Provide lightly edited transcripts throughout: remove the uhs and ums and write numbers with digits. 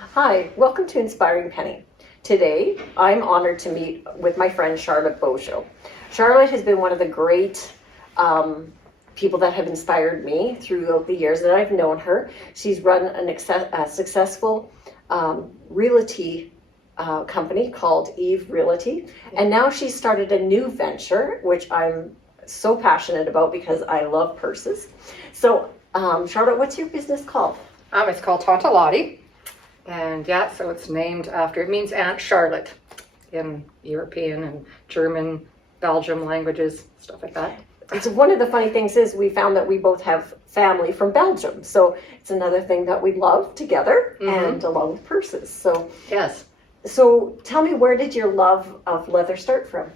Hi, welcome to Inspiring Pennie. Today, I'm honored to meet with my friend Charlotte Beaujot. Charlotte has been one of the great people that have inspired me throughout the years that I've known her. She's run a successful realty company called Eve Realty, and now she's started a new venture, which I'm so passionate about because I love purses. So, Charlotte, what's your business called? It's called Tante Lottie. And yeah, so it's named after, it means Aunt Charlotte in European and German, Belgium languages, stuff like that. So one of the funny things is we found that we both have family from Belgium. So it's another thing that we love together and along with purses. So Yes. so tell me, where did your love of leather start from?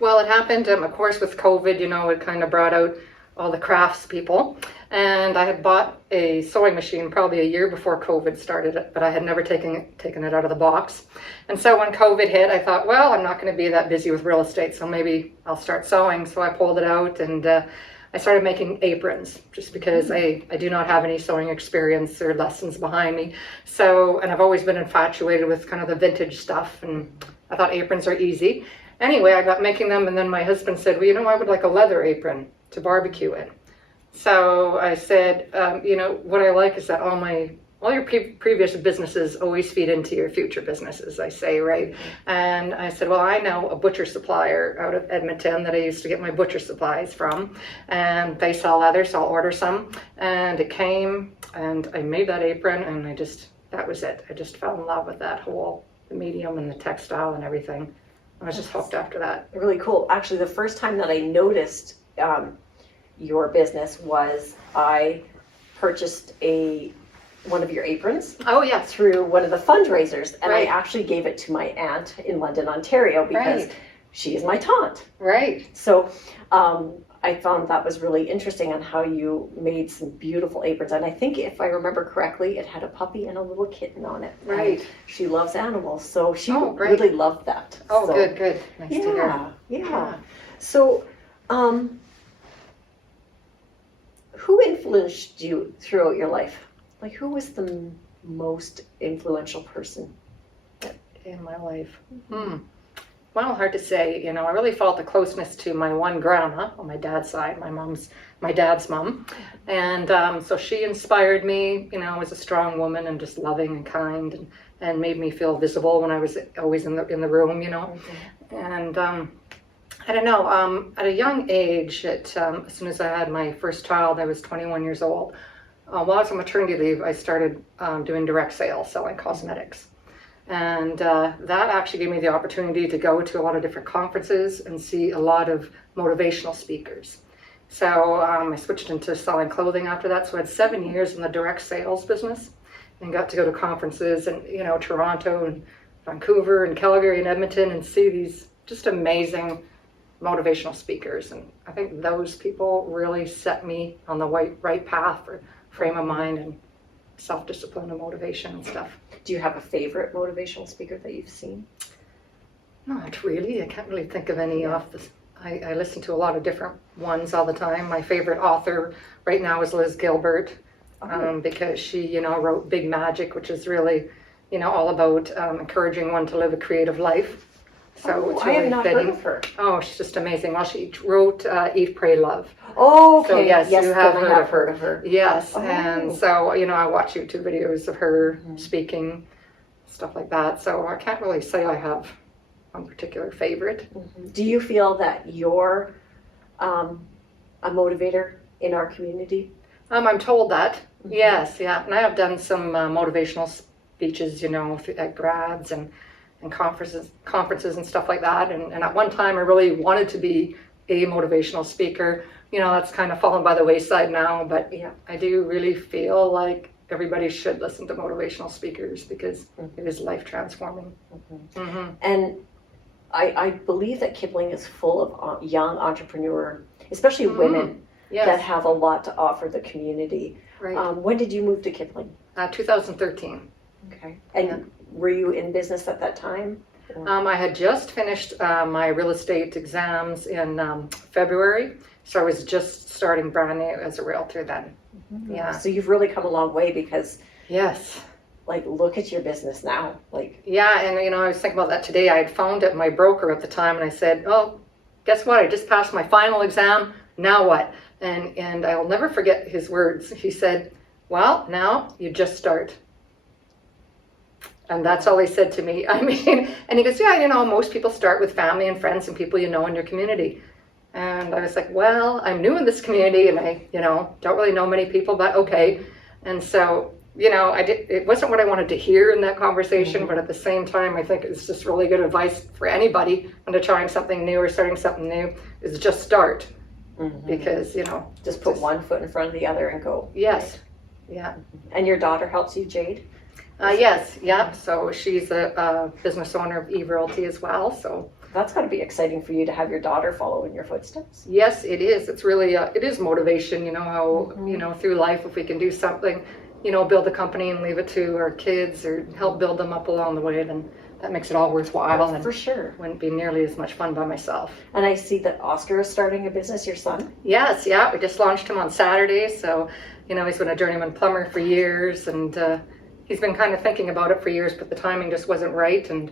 Well, it happened, of course, with COVID, it kind of brought out all the crafts people. And I had bought a sewing machine probably a year before COVID started, but I had never taken it out of the box. And so when COVID hit, I thought, well, I'm not going to be that busy with real estate, so maybe I'll start sewing. So I pulled it out and I started making aprons just because I do not have any sewing experience or lessons behind me. So, and I've always been infatuated with kind of the vintage stuff, and I thought aprons are easy. Anyway, I got making them, and then my husband said, well, I would like a leather apron to barbecue in. So I said, what I like is that all your previous businesses always feed into your future businesses, I say, right? And I said, well, I know a butcher supplier out of Edmonton that I used to get my butcher supplies from, and they sell leather, so I'll order some. And it came, and I made that apron, and that was it. I just fell in love with that whole medium and the textile and everything. I was just hooked after that. Really cool. Actually, the first time that I noticed your business was I purchased one of your aprons. Oh, yeah. Through one of the fundraisers, and Right. I actually gave it to my aunt in London, Ontario, because Right. she is my tante. Right. So I found that was really interesting on how you made some beautiful aprons. And I think if I remember correctly, it had a puppy and a little kitten on it. Right. And she loves animals, so she great. really loved that. Oh, So, good. Nice to hear. Yeah. So who influenced you throughout your life? Like, who was the most influential person? In my life. Well, hard to say. I really felt the closeness to my one grandma on my dad's side, my dad's mom. And so she inspired me, as a strong woman and just loving and kind, and made me feel visible when I was always in the room, And I don't know, at a young age, as soon as I had my first child, I was 21 years old. While I was on maternity leave, I started doing direct sales, selling cosmetics. And that actually gave me the opportunity to go to a lot of different conferences and see a lot of motivational speakers. So I switched into selling clothing after that. So I had 7 years in the direct sales business and got to go to conferences in, Toronto and Vancouver and Calgary and Edmonton and see these just amazing motivational speakers. And I think those people really set me on the right path for frame of mind and self-discipline and motivation and stuff. Do you have a favorite motivational speaker that you've seen? Not really. I can't really think of any off the. I listen to a lot of different ones all the time. My favorite author right now is Liz Gilbert, because she, wrote Big Magic, which is really, all about encouraging one to live a creative life. So it's really I have not fitting. heard of her. Oh, she's just amazing. Well, she wrote Eat, Pray, Love. Oh, okay. So yes, you have then heard I of her. heard of her. Yes, Oh. and so, I watch YouTube videos of her speaking, stuff like that. So I can't really say I have one particular favorite. Do you feel that you're a motivator in our community? I'm told that. Yes, yeah. And I have done some motivational speeches, at grads and conferences and stuff like that. And at one time I really wanted to be a motivational speaker. That's kind of fallen by the wayside now, but Yeah. I do really feel like everybody should listen to motivational speakers because it is life transforming. And I believe that Kipling is full of young entrepreneur, especially women, Yes. that have a lot to offer the community. Right. When did you move to Kipling? 2013. Okay. And were you in business at that time? I had just finished my real estate exams in February, so I was just starting brand new as a realtor then. Yeah. So you've really come a long way because Yes. like, look at your business now. Like, Yeah, and I was thinking about that today. I had phoned at my broker at the time, and I said, "Oh, guess what? I just passed my final exam. Now what?" And I'll never forget his words. He said, "Well, now you just start." And that's all he said to me. I mean, and he goes, "Yeah, most people start with family and friends and people in your community." And I was like, "Well, I'm new in this community, and I, don't really know many people, but okay." And so, it wasn't what I wanted to hear in that conversation, but at the same time, I think it's just really good advice for anybody when they're trying something new or starting something new, is just start. Because, just put one foot in front of the other and go. Yes. Yeah. And your daughter helps you, Jade? Yes. Yeah. So she's a business owner of eRealty as well. So that's got to be exciting for you to have your daughter follow in your footsteps. Yes, it is. It's really, it is motivation, how, through life, if we can do something, build a company and leave it to our kids or help build them up along the way, then that makes it all worthwhile. And for sure. Wouldn't be nearly as much fun by myself. And I see that Oscar is starting a business, your son? Yes, yeah. We just launched him on Saturday. So, he's been a journeyman plumber for years, and he's been kind of thinking about it for years, but the timing just wasn't right. And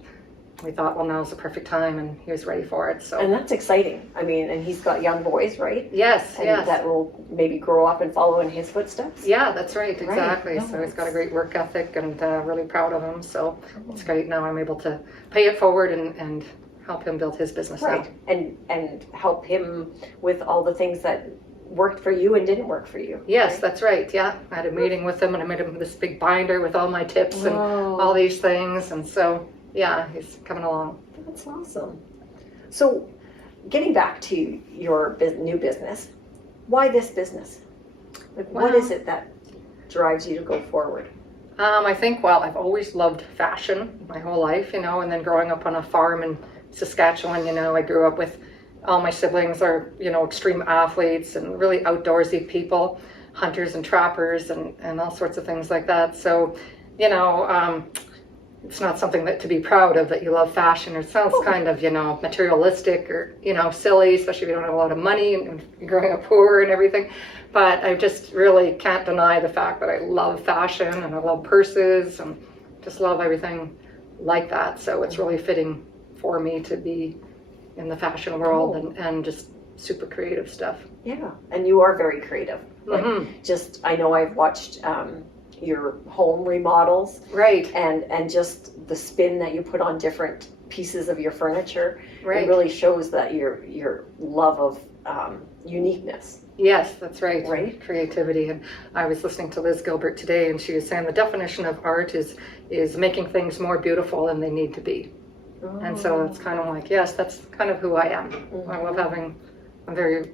we thought, well, now's the perfect time, and he was ready for it. So. And that's exciting. I mean, and he's got young boys, right? Yes, and that will maybe grow up and follow in his footsteps. Yeah, that's right, exactly. Right. So he's got a great work ethic, and really proud of him. So it's great. Now I'm able to pay it forward and help him build his business right. And help him with all the things that worked for you and didn't work for you. Yes, right? That's right. Yeah, I had a meeting with him, and I made him this big binder with all my tips and all these things, and so yeah, he's coming along. That's awesome. So, getting back to your new business, why this business? Like, what is it that drives you to go forward? I think, I've always loved fashion my whole life, and then growing up on a farm in Saskatchewan, I grew up with all my siblings are, extreme athletes and really outdoorsy people, hunters and trappers and all sorts of things like that. So, it's not something that to be proud of that you love fashion. It sounds kind of, materialistic or, silly, especially if you don't have a lot of money and you're growing up poor and everything. But I just really can't deny the fact that I love fashion and I love purses and just love everything like that. So it's really fitting for me to be in the fashion world and just super creative stuff. Yeah, and you are very creative. Like, I know I've watched your home remodels, right, and just the spin that you put on different pieces of your furniture. Right. It really shows that your love of uniqueness. Yes, that's right. Right. Creativity. And I was listening to Liz Gilbert today, and she was saying the definition of art is making things more beautiful than they need to be. And so it's kind of like, yes, that's kind of who I am. I love I'm very,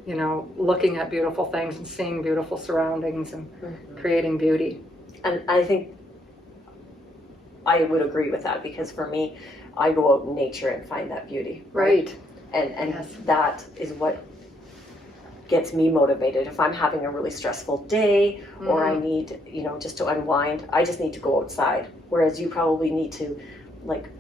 looking at beautiful things and seeing beautiful surroundings and creating beauty. And I think I would agree with that, because for me, I go out in nature and find that beauty. Right. And yes. That is what gets me motivated. If I'm having a really stressful day or I need, just to unwind, I just need to go outside. Whereas you probably need to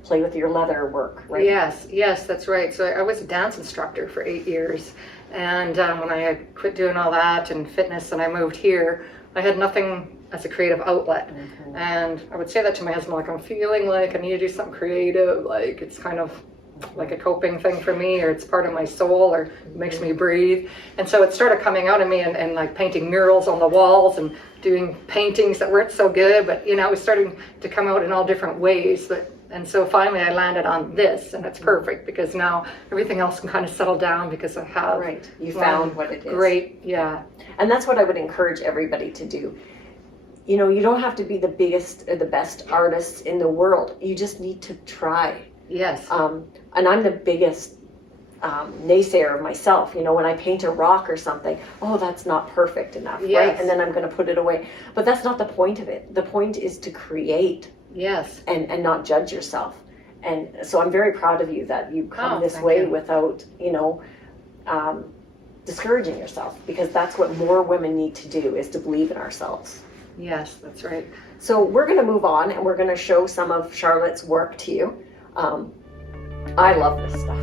play with your leather work, right? Yes, that's right. So I was a dance instructor for 8 years. And when I had quit doing all that and fitness and I moved here, I had nothing as a creative outlet. And I would say that to my husband, I'm feeling like I need to do something creative, it's kind of like a coping thing for me, or it's part of my soul, or it makes me breathe. And so it started coming out of me and painting murals on the walls and doing paintings that weren't so good, but it was starting to come out in all different ways. And so finally I landed on this, and it's perfect because now everything else can kind of settle down because I have you found what it is. Great, yeah. And that's what I would encourage everybody to do. You don't have to be the biggest or the best artist in the world. You just need to try. Yes. And I'm the biggest naysayer of myself. When I paint a rock or something, that's not perfect enough, right? And then I'm going to put it away. But that's not the point of it. The point is to create. Yes. And not judge yourself. And so I'm very proud of you that you come this way without, discouraging yourself, because that's what more women need to do, is to believe in ourselves. Yes, that's right. So we're going to move on, and we're going to show some of Charlotte's work to you. I love this stuff.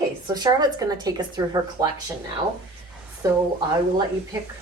Okay, so Charlotte's going to take us through her collection now. So I will let you pick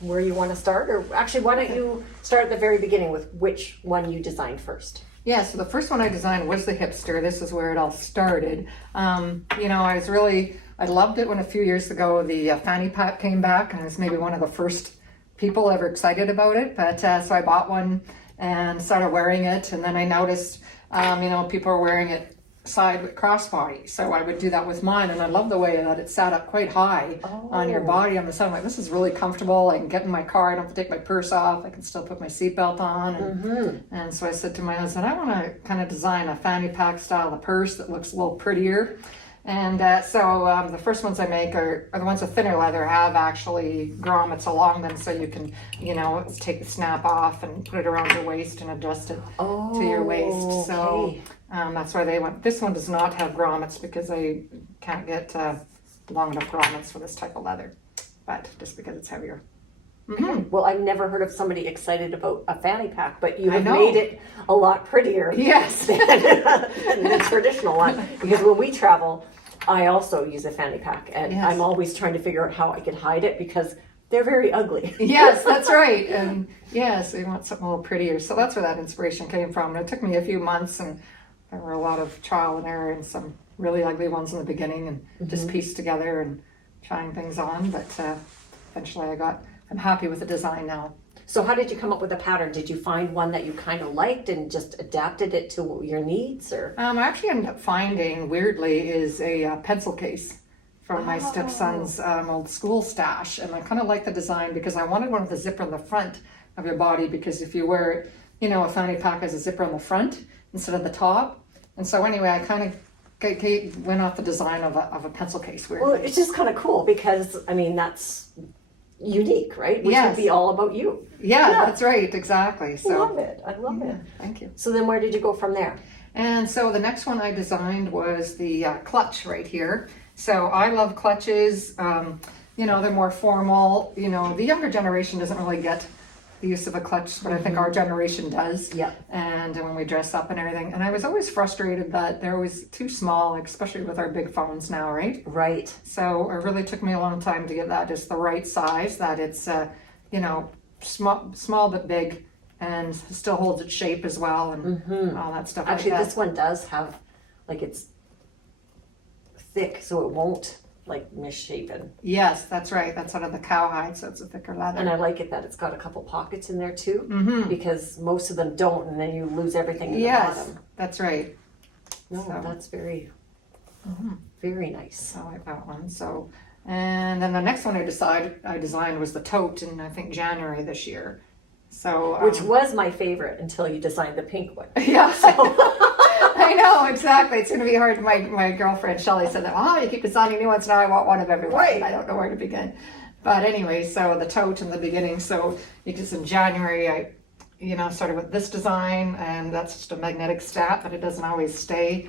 where you want to start, or actually, why don't you start at the very beginning with which one you designed first? Yeah, so the first one I designed was the hipster. This is where it all started. I loved it when a few years ago the fanny pack came back, and I was maybe one of the first people ever excited about it. But so I bought one and started wearing it, and then I noticed, people are wearing it side with crossbody. So I would do that with mine, and I love the way that it sat up quite high on your body on the side. I'm like, this is really comfortable. I can get in my car. I don't have to take my purse off. I can still put my seatbelt on. And so I said to my husband, I want to kind of design a fanny pack style of purse that looks a little prettier. And so the first ones I make are the ones with thinner leather, have actually grommets along them, so you can, take the snap off and put it around your waist and adjust it to your waist. So that's why they went. This one does not have grommets because I can't get long enough grommets for this type of leather, but just because it's heavier. Well, I've never heard of somebody excited about a fanny pack, but you have made it a lot prettier Yes. than the traditional one. Because when we travel, I also use a fanny pack, and I'm always trying to figure out how I can hide it because they're very ugly. Yes, that's right. And yes, we want something a little prettier. So that's where that inspiration came from. And it took me a few months, and there were a lot of trial and error and some really ugly ones in the beginning, and just pieced together and trying things on. But eventually I'm happy with the design now. So how did you come up with a pattern? Did you find one that you kind of liked and just adapted it to your needs, or? I actually ended up finding, weirdly, is a pencil case from my stepson's old school stash. And I kind of like the design because I wanted one with a zipper on the front of your body, because if you wear it, a fanny pack has a zipper on the front instead of the top. And so anyway, I kind of went off the design of a pencil case. Weirdly. Well, it's just kind of cool because, that's unique, right? Which would be all about you. Yeah, that's right, exactly. So I love it. I love it. Thank you. So then where did you go from there? And so the next one I designed was the clutch right here. So I love clutches. They're more formal. The younger generation doesn't really get the use of a clutch, but I think our generation does. Yeah. And when we dress up and everything. And I was always frustrated that they're always too small, especially with our big phones now, right? Right. So it really took me a long time to get that just the right size, that it's, small but big, and still holds its shape as well, and all that stuff. Actually, like that. this one does have, it's thick, so it won't, misshapen. Yes, that's right. That's out of the cowhide, so it's a thicker leather. And I like it that it's got a couple pockets in there too, because most of them don't, and then you lose everything in the bottom. That's right. No, that's very, very nice. I like that one. So, and then the next one I designed was the tote in, I think, January this year. So, which was my favorite until you designed the pink one. Yeah. I know, exactly. It's going to be hard. My girlfriend Shelley said that, you keep designing new ones, now I want one of every one. Right. I don't know where to begin. But anyway, so the tote in the beginning. So just in January, I started with this design, and that's just a magnetic strap, but it doesn't always stay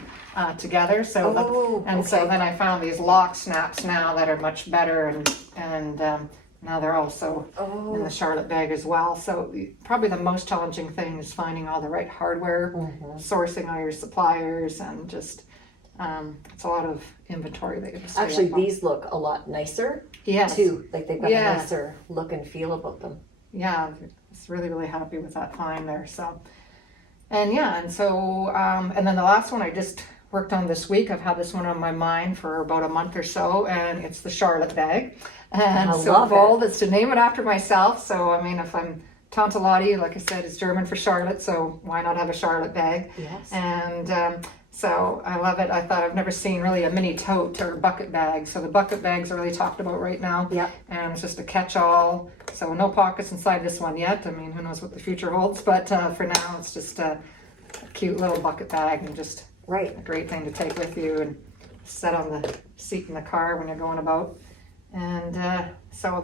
together. So so then I found these lock snaps now that are much better, and now they're also in the Charlotte bag as well. So probably the most challenging thing is finding all the right hardware, sourcing all your suppliers, and just it's a lot of inventory that you have to stay Actually, up on. These look a lot nicer too. They've got a nicer look and feel about them. Yeah, I was really, really happy with that find there. So, and so and then the last one I just worked on this week. I've had this one on my mind for about a month or so, and it's the Charlotte bag. And I so love bold as to name it after myself. So if I'm Tante Lottie, like I said, is German for Charlotte, so why not have a Charlotte bag? Yes. And so I love it. I thought I've never seen really a mini tote or bucket bag. So the bucket bags are really talked about right now. Yeah. And it's just a catch-all. So no pockets inside this one yet. Who knows what the future holds? But for now, it's just a cute little bucket bag, and just a great thing to take with you and set on the seat in the car when you're going about. And so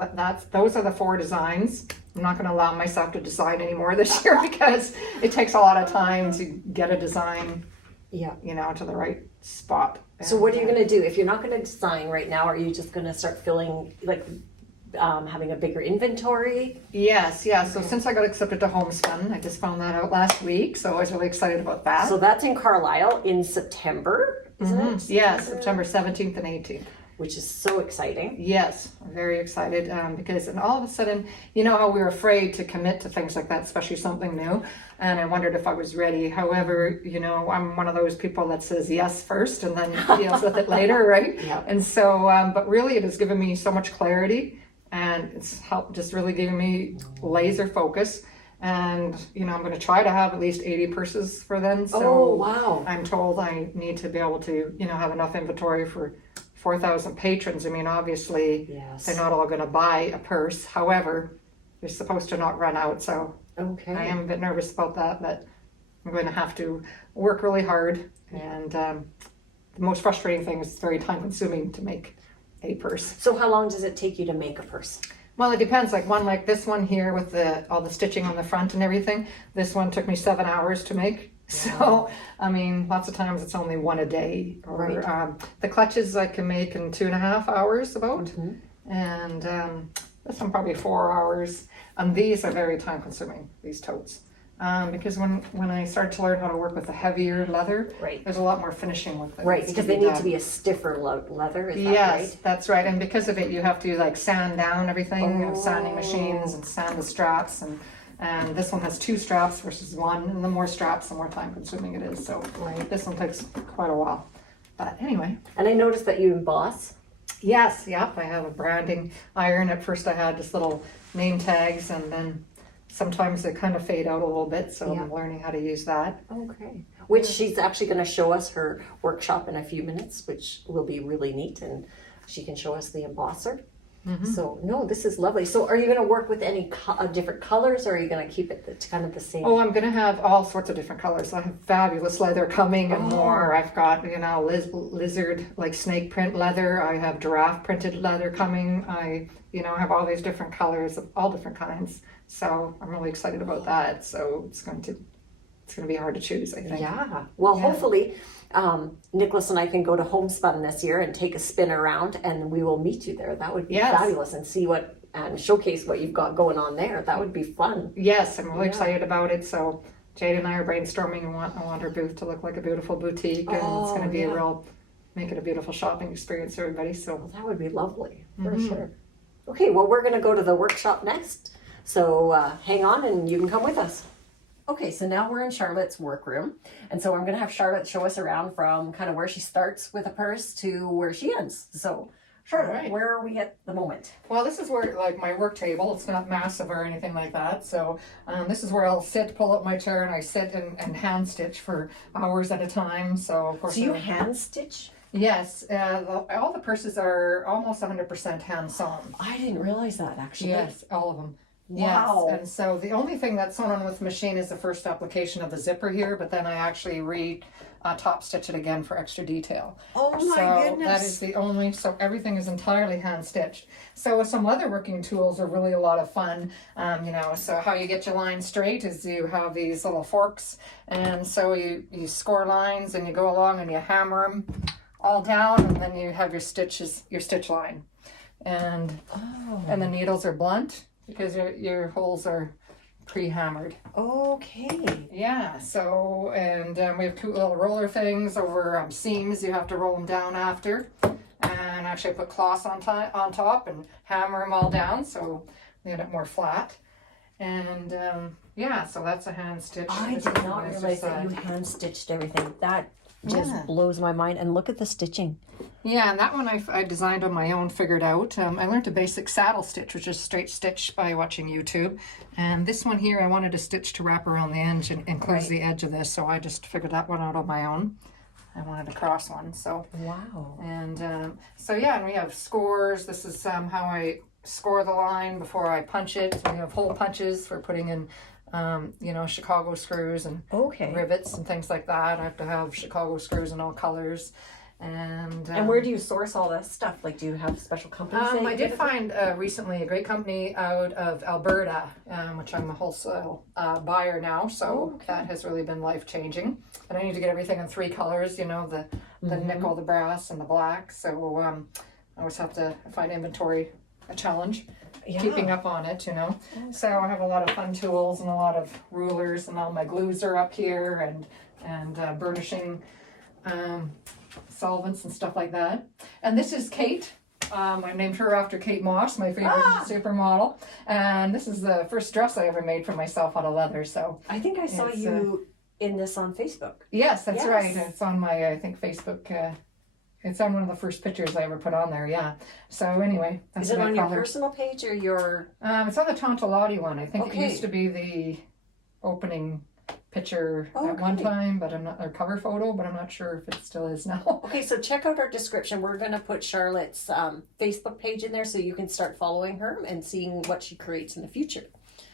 those are the 4 designs. I'm not going to allow myself to design anymore this year because it takes a lot of time to get a design, to the right spot. So what are you going to do if you're not going to design right now? Are you just going to start filling having a bigger inventory. Yes, yeah. So since I got accepted to Homespun, I just found that out last week. So I was really excited about that. So that's in Carlisle in September, isn't it? Yeah, September 17th and 18th. Which is so exciting. Yes, I'm very excited because, and all of a sudden, you know how we're afraid to commit to things like that, especially something new. And I wondered if I was ready. However, you know, I'm one of those people that says yes first and then deals with it later, right? Yeah. And so, but really it has given me so much clarity, and it's helped just really giving me laser focus. And, you know, I'm going to try to have at least 80 purses for then. So Oh, wow. I'm told I need to be able to, you know, have enough inventory for 4,000 patrons. I mean, obviously, Yes. they're not all going to buy a purse. However, they're supposed to not run out. So Okay. I am a bit nervous about that, but I'm going to have to work really hard. And the most frustrating thing is it's very time consuming to make a purse. So how long does it take you to make a purse? Well, it depends. Like one like this one here with all the stitching on the front and everything. This one took me 7 hours to make. So, I mean, lots of times it's only one a day. Or Right. The clutches I can make in 2.5 hours about. Mm-hmm. And this one probably 4 hours. And these are very time consuming, these totes. Because when I started to learn how to work with the heavier leather, Right. there's a lot more finishing with it. Right, because they need done. to be a stiffer leather, is that Yes, right? that's right. And because of it, you have to like sand down everything, Oh. sanding machines, and sand the straps. And this one has 2 straps versus 1. And the more straps, the more time consuming it is. So Right. this one takes quite a while. But anyway. And I noticed that you emboss. Yes, yep. I have a branding iron. At first I had just little name tags, and then sometimes they kind of fade out a little bit. So Yeah. I'm learning how to use that. Okay. Which she's actually going to show us her workshop in a few minutes, which will be really neat, and she can show us the embosser. So no, this is lovely. So are you going to work with any different colors, or are you going to keep it kind of the same? Oh, I'm going to have all sorts of different colors. I have fabulous leather coming and more. I've got, you know, lizard, like snake print leather. I have giraffe printed leather coming. I, you know, have all these different colors of all different kinds. So I'm really excited about that. So it's going to be hard to choose, I think. Yeah. Well, Yeah. hopefully, Nicholas and I can go to Homespun this year and take a spin around, and we will meet you there. That would be Yes. fabulous, and see and showcase what you've got going on there. That would be fun. Yes, I'm really Yeah. excited about it. So Jade and I are brainstorming. I want our booth to look like a beautiful boutique, and it's going to be make it a beautiful shopping experience for everybody. So Well, that would be lovely, for sure. Okay, well, we're going to go to the workshop next. So hang on, and you can come with us. Okay, so now we're in Charlotte's workroom. And so I'm going to have Charlotte show us around from kind of where she starts with a purse to where she ends. So, Charlotte, Alright. where are we at the moment? well, this is where, like, my work table, it's not massive or anything like that. So this is where I'll sit, pull up my chair, and I sit and hand stitch for hours at a time. So, of course, So you hand stitch? yes, all the purses are almost 100% hand sewn. I didn't realize that, actually. Yes, all of them. Wow. Yes, and so the only thing that's sewn on with the machine is the first application of the zipper here, but then I actually top stitch it again for extra detail. Oh, my So goodness. that is the only, so everything is entirely hand stitched. So some leatherworking tools are really a lot of fun. You know, so how you get your line straight is you have these little forks, and so you score lines and you go along and you hammer them all down, and then you have your stitch line. And the needles are blunt because your holes are pre-hammered. Okay. Yeah, so, and we have 2 little roller things over seams. You have to roll them down after. And actually put cloths on top and hammer them all down so they get it more flat. And yeah, so that's a hand stitch. I This did is not the other realize that you side. hand stitched everything. That just Yeah. blows my mind. And look at the stitching. Yeah, and that one I designed on my own, figured out. I learned a basic saddle stitch, which is straight stitch by watching YouTube. And this one here, I wanted a stitch to wrap around the edge and close the edge of this, so I just figured that one out on my own. I wanted a cross one, so. Wow. And so yeah, and we have scores. This is how I score the line before I punch it. We have hole punches for putting in, you know, Chicago screws and Okay. rivets and things like that. I have to have Chicago screws in all colors. And where do you source all this stuff? Like, do you have special companies? that you I get did it from? find recently a great company out of Alberta, which I'm a wholesale buyer now, so Okay. that has really been life-changing. But I need to get everything in 3 colors, you know, the nickel, the brass, and the black. So I always have to find inventory a challenge. Yeah. Keeping up on it, you know. So I have a lot of fun tools and a lot of rulers, and all my glues are up here, and burnishing solvents and stuff like that. And this is Kate. I named her after Kate Moss, my favorite supermodel. And this is the first dress I ever made for myself out of leather. So I think I saw you in this on Facebook. yes, that's Yes. right. It's on my, I think, Facebook. It's on one of the first pictures I ever put on there. Yeah. So anyway, that's Is it what I on call your her. personal page or your? It's on the Tante Lottie one. I think Okay. it used to be the opening picture at one Okay. time, but I'm not, or cover photo, but I'm not sure if it still is now. Okay, so check out our description. We're going to put Charlotte's Facebook page in there so you can start following her and seeing what she creates in the future.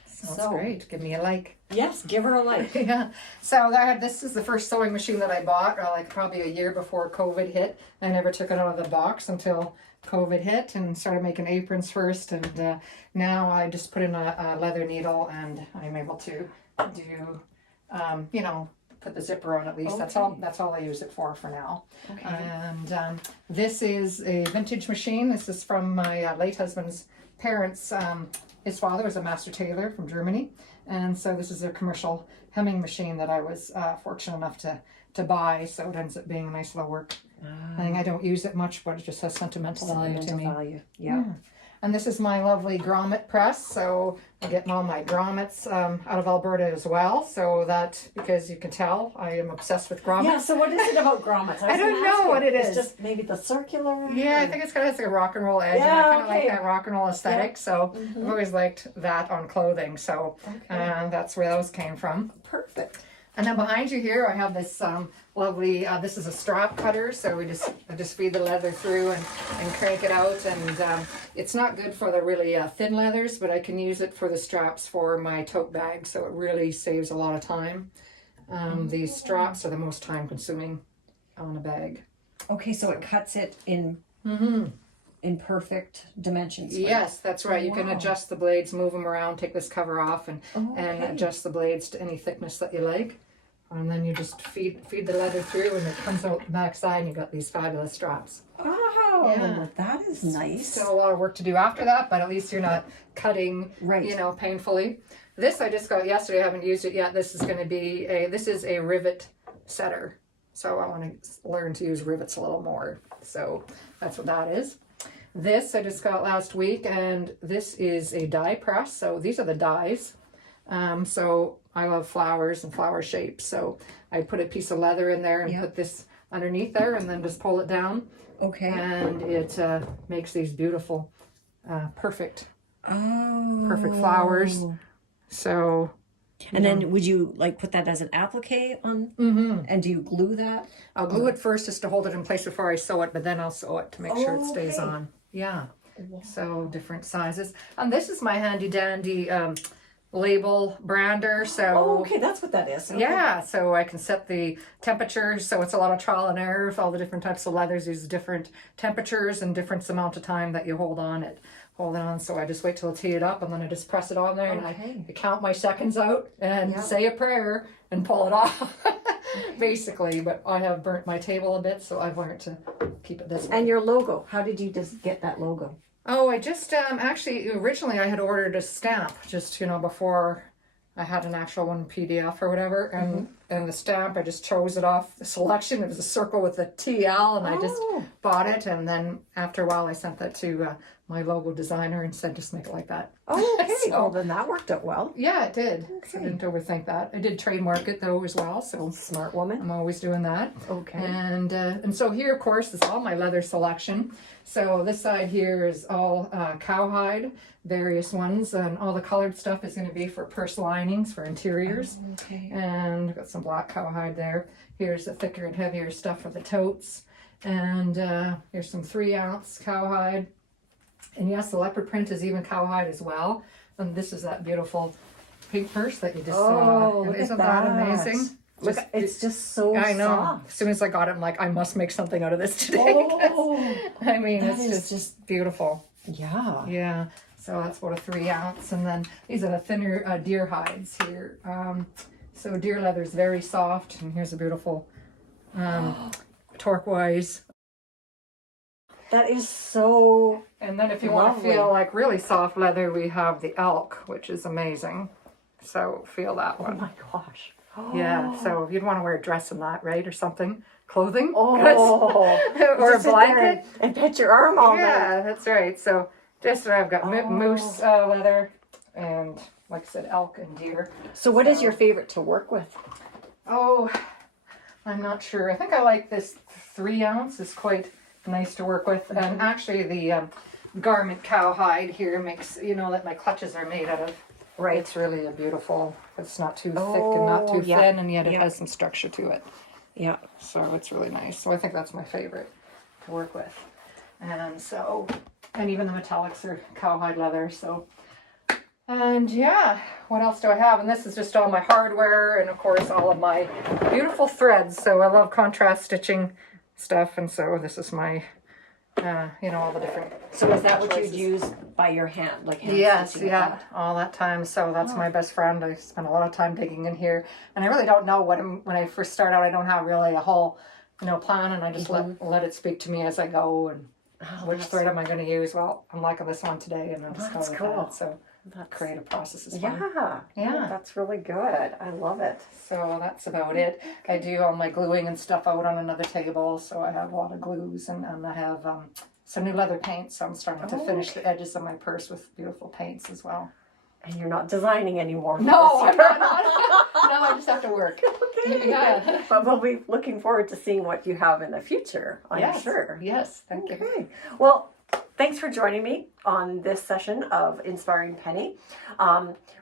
Sounds So- great. Give me a like. Yes, give her a like. Yeah. So this is the first sewing machine that I bought, like probably a year before COVID hit. I never took it out of the box until COVID hit and started making aprons first. And now I just put in a leather needle and I'm able to do, put the zipper on at least. Okay. That's all I use it for now. Okay. And this is a vintage machine. This is from my late husband's parents. His father was a master tailor from Germany, and so this is a commercial hemming machine that I was fortunate enough to buy. So it ends up being a nice little work thing. I don't use it much, but it just has sentimental value to Sentimental me. value. Yeah. And this is my lovely grommet press. So I'm getting all my grommets out of Alberta as well. So that, because you can tell, I am obsessed with grommets. Yeah, so what is it about grommets? I don't know what it It's is. just maybe the circular? Yeah, I or- think it's kind of like a rock and roll edge, and I Yeah, kind of like okay. that rock and roll aesthetic. So I've always liked that on clothing. So that's where those came from. Perfect. And then behind you here, I have this lovely. This is a strap cutter. So I just feed the leather through and crank it out. And it's not good for the really thin leathers, but I can use it for the straps for my tote bag. So it really saves a lot of time. These straps are the most time consuming on a bag. Okay, so it cuts it in in perfect dimensions. for you. Yes, that's right. You can Wow. adjust the blades, move them around, take this cover off, and Okay. adjust the blades to any thickness that you like. And then you just feed the leather through, and it comes out the back side, and you got these fabulous straps. Oh, Yeah. that is nice. Still a lot of work to do after that, but at least you're not cutting, Right. painfully. This I just got yesterday. I haven't used it yet. This is going to be a rivet setter. So I want to learn to use rivets a little more. So that's what that is. This I just got last week, and this is a die press. So these are the dies. So I love flowers and flower shapes. So I put a piece of leather in there and Yeah. put this underneath there, and then just pull it down, Okay. and it makes these beautiful, perfect Oh. flowers. So And then would you like put that as an applique on? And do you glue that? I'll glue it first just to hold it in place before I sew it, but then I'll sew it to make sure it stays Okay. on. Yeah. So different sizes. And this is my handy dandy label brander. So Oh, okay, that's what that is. Okay. yeah, so I can set the temperature. So it's a lot of trial and error with all the different types of leathers. Use different temperatures and different amount of time that you hold on. So I just wait till I tee it up, and then I just press it on there, and Okay. I count my seconds out and Yeah. say a prayer and pull it off. Basically, but I have burnt my table a bit, so I've learned to keep it this way. And your logo, how did you just get that logo? Oh, I just actually originally I had ordered a stamp just before I had an actual one PDF or whatever, and the stamp I just chose it off the selection. It was a circle with a TL, and I just bought it, and then after a while I sent that to my logo designer and said just make it like that. Oh, okay. So- Well, then that worked out well. Yeah, it did. So I Okay. didn't overthink that. I did trademark it though as well, so Smart woman. I'm always doing that. Okay. And so here, of course, is all my leather selection. So this side here is all cowhide, various ones, and all the colored stuff is going to be for purse linings for interiors. Okay. And I've got some black cowhide there. Here's the thicker and heavier stuff for the totes. And here's some 3-ounce cowhide. And yes, the leopard print is even cowhide as well. And this is that beautiful pink purse that you just saw. Oh, look Isn't at that. amazing? Look, Just- it's just so I know. soft. As soon as I got it, I'm like, I must make something out of this today. Oh, I mean, that it's is just beautiful. yeah. Yeah. So that's what a 3-ounce. And then these are the thinner deer hides here. So deer leather is very soft. And here's a beautiful turquoise. That is so And then if you want to lovely. feel like really soft leather, we have the elk, which is amazing. So feel that Oh one. my gosh. Yeah, so you'd want to wear a dress in that, right? Or something. Clothing. Oh. Or a Just sit there blanket. and pet your arm all night. Yeah, that's right. So just I've got Oh. moose leather and, like I said, elk and deer. So what is your favorite to work with? Oh, I'm not sure. I think I like this 3 ounce. It's quite nice to work with. And actually the garment cowhide here makes, that my clutches are made out of. Right. It's really a beautiful, it's not too thick and not too yeah. thin, and yet it Yeah. has some structure to it. Yeah. So it's really nice. So I think that's my favorite to work with. And so, and even the metallics are cowhide leather. So, and yeah, what else do I have? And this is just all my hardware and of course all of my beautiful threads. So I love contrast stitching stuff. And so this is my, all the different. So is that what choices. you'd use by your hand? Like hand Yes, stitching yeah, that? all that time. So that's my best friend. I spend a lot of time digging in here, and I really don't know when I first start out. I don't have really a whole, plan, and I just let it speak to me as I go. And which thread am I going to use? Well, I'm liking this one today, and I'm just going with cool. that. So That's creative process is fun. Yeah. Yeah. Oh, that's really good. I love it. So that's about it. I do all my gluing and stuff out on another table, so I have a lot of glues, and I have some new leather paint, so I'm starting to finish the edges of my purse with beautiful paints as well. And you're not designing anymore. No, this I'm year. not. No, I just have to work. Okay. Yeah. But we'll be looking forward to seeing what you have in the future, I'm Yes. sure. Yes, thank you. Okay. Well, thanks for joining me on this session of Inspiring Pennie.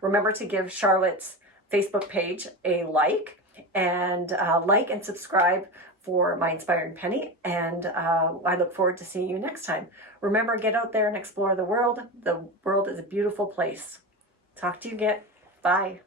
Remember to give Charlotte's Facebook page a like and subscribe for my Inspiring Pennie. And I look forward to seeing you next time. Remember, get out there and explore the world. The world is a beautiful place. Talk to you again. Bye.